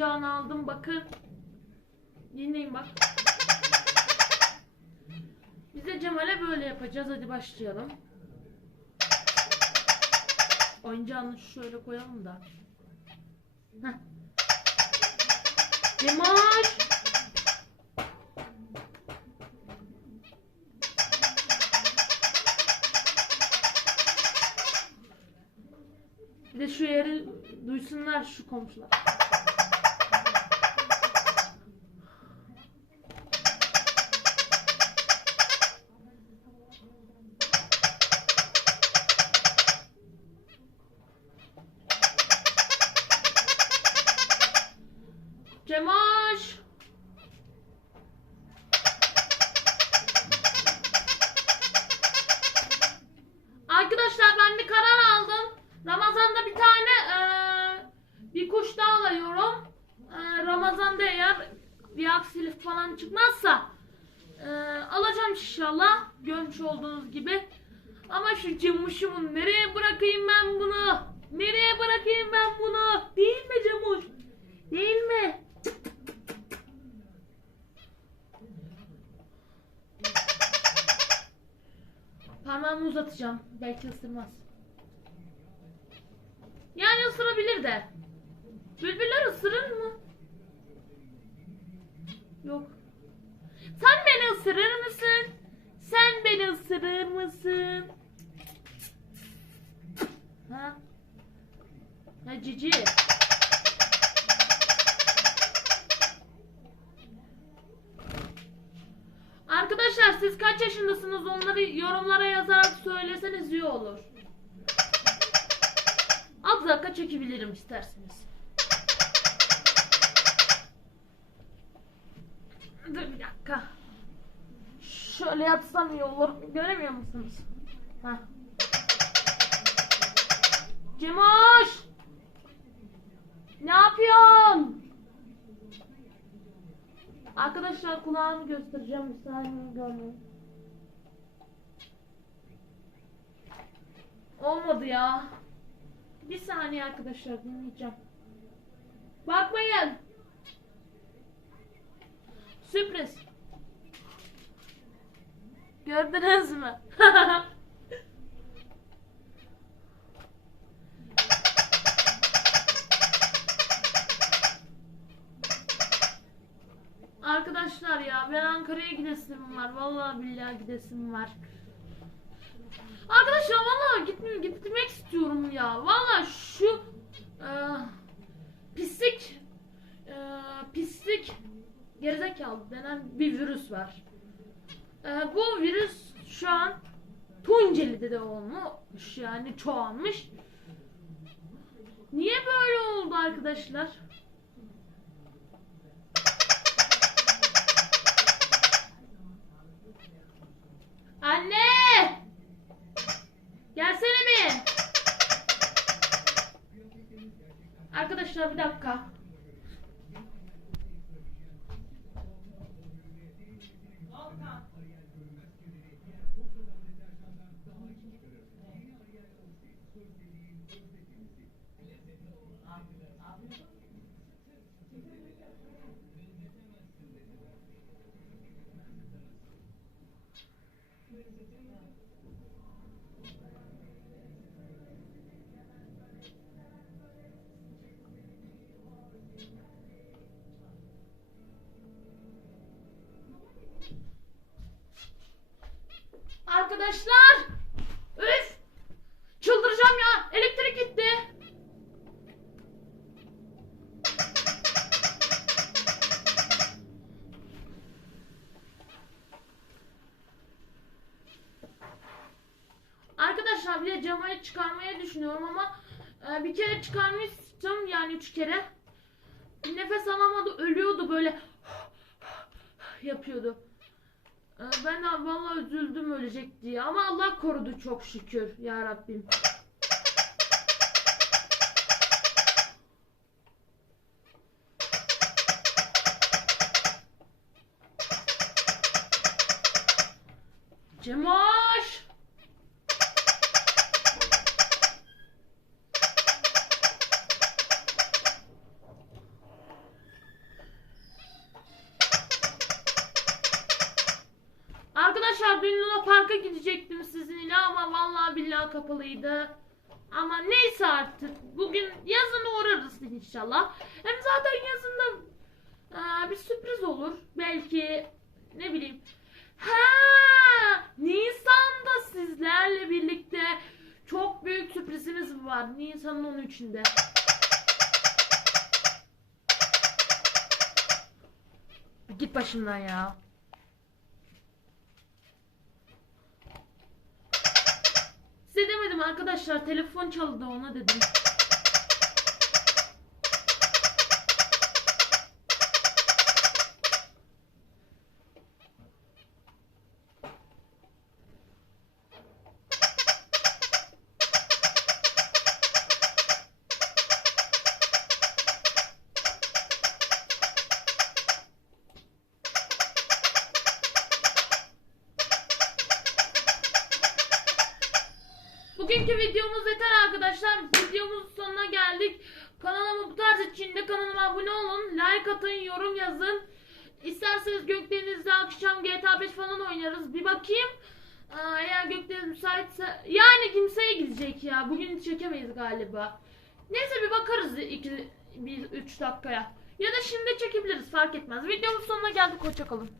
oyuncağını aldım bakın. Dinleyin bak. Biz de Cemal'e böyle yapacağız. Hadi başlayalım. Oyuncağını şöyle koyalım da. Cemal! Bir de şu yeri duysunlar şu komşular. Cemaş! Arkadaşlar ben bir karar aldım. Ramazan'da bir tane eee, bir kuş daha alıyorum. Eee, Ramazan'da eğer bir aksilik falan çıkmazsa eee, alacağım inşallah. Görmüş olduğunuz gibi. Ama şu cımışımı nereye bırakayım ben uzatacağım. Belki ısırmaz. Yani ısırabilir de. Bülbüller ısırır mı? Yok. Sen beni ısırır mısın? Sen beni ısırır mısın? Ha? Ha cici. Arkadaşlar siz kaç yaşındasınız onları yorumlara yazarak söyleseniz iyi olur. Az dakika çekebilirim isterseniz. Dur bir dakika. Şöyle yatsam iyi olur. Göremiyor musunuz? Heh. Cemoş! Ne yapıyorsun? Arkadaşlar kulağımı göstereceğim saniye görmeyin. Olmadı ya. Bir saniye arkadaşlar dinleyeceğim. Bakmayın. Sürpriz. Gördünüz mü? Arkadaşlar ya ben Ankara'ya gidesim var. Vallahi billahi gidesim var. Arkadaşlar vallahi gitmek, gitmek istiyorum ya. Vallahi şu e, pislik e, pislik gerizekalı denen bir virüs var. E, bu virüs şu an Tunceli'de de olmuş yani çoğalmış. Niye böyle oldu arkadaşlar? Arkadaşlar bir dakika. Arkadaşlar! Üf! Çıldıracağım ya! Elektrik gitti. Arkadaşlar bir de Cemal'i çıkarmayı düşünüyorum ama e, bir kere çıkarmıştım yani üç kere. Nefes alamadı, ölüyordu böyle yapıyordu. Ee, Ben vallahi üzüldüm ölecek diye ama Allah korudu çok şükür ya Rabbim. Cemoş! Hala kapalıydı. Ama neyse artık. Bugün yazın uğrarız inşallah. Hem zaten yazında aa, bir sürpriz olur. Belki ne bileyim. Ha, Nisan'da sizlerle birlikte çok büyük sürprizimiz var. Nisan'ın 13'ünde. Git başımdan ya. Size arkadaşlar telefon çaldı ona dedim. Bugünkü videomuz yeter arkadaşlar. Videomuzun sonuna geldik. Kanalıma bu tarz içinde kanalıma abone olun. Like atın, yorum yazın. İsterseniz Gökdeniz'de akşam GTA 5 falan oynarız. Bir bakayım. Aa, eğer Gökdeniz müsaitse. Yani kimseye gidecek ya. Bugün çekemeyiz galiba. Neyse bir bakarız 2 1 3 dakikaya. Ya da şimdi çekebiliriz fark etmez. Videomuzun sonuna geldik. Hoşçakalın.